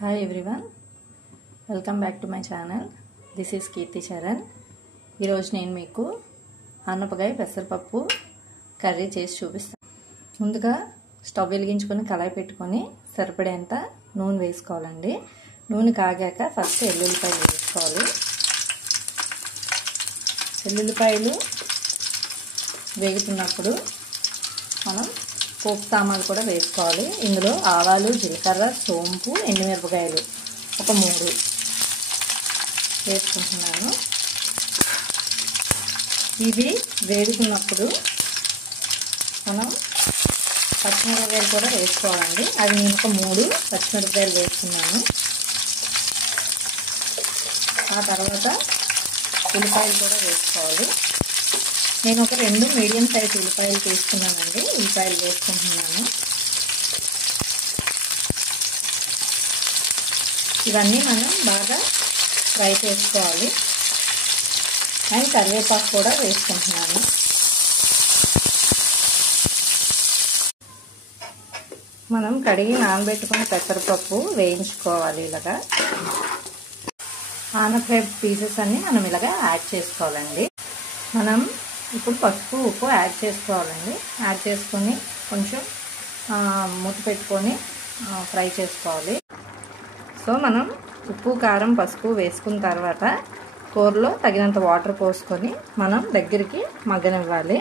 Hi everyone, welcome back to my channel. This is Keerthi Charan. ఈరోజు నేను మీకు ఆనపకాయ పెసరపప్పు కర్రీ చేసి చూపిస్తాను. ముందుగా స్టవ్ వెలిగించుకొని కళాయి పెట్టుకొని సరిపడేంత నూనె వేసుకోవాలండి. నూనె కాగాక ఫస్ట్ ఎల్లుల్లిపాయలు వేసుకోవాలి. ఎల్లుల్లిపాయలు వేగుతున్నప్పుడు మనం పోపు సామాన్లు కూడా వేసుకోవాలి. ఇందులో ఆవాలు, జీలకర్ర, సోంపు, ఎండుమిరపకాయలు ఒక 3 వేసుకుంటున్నాను. ఇవి వేగుతున్నప్పుడు మనం పచ్చిమిరపకాయలు కూడా వేసుకోవాలండి. అది నేను ఒక 3 పచ్చిమిరపకాయలు వేసుకున్నాను. ఆ తర్వాత ఉల్లిపాయలు కూడా వేసుకోవాలి. నేను ఒక 2 మీడియం సైజ్ ఉల్లిపాయలు తీసుకున్నానండి. ఉల్లిపాయలు వేసుకుంటున్నాను. ఇవన్నీ మనం బాగా ఫ్రై చేసుకోవాలి. అండ్ కరివేపాకు కూడా వేసుకుంటున్నాను. మనం కడిగి నానబెట్టుకుని పెసరపప్పు వేయించుకోవాలి. ఇలాగా ఆనపకాయ పీసెస్ అన్ని మనం ఇలాగా యాడ్ చేసుకోవాలండి. మనం ఇప్పుడు పసుపు, ఉప్పు యాడ్ చేసుకోవాలండి. యాడ్ చేసుకొని కొంచెం మూత పెట్టుకొని ఫ్రై చేసుకోవాలి. సో మనం ఉప్పు, కారం, పసుపు వేసుకున్న తర్వాత కూరలో తగినంత వాటర్ పోసుకొని మనం దగ్గరికి మగ్గనివ్వాలి.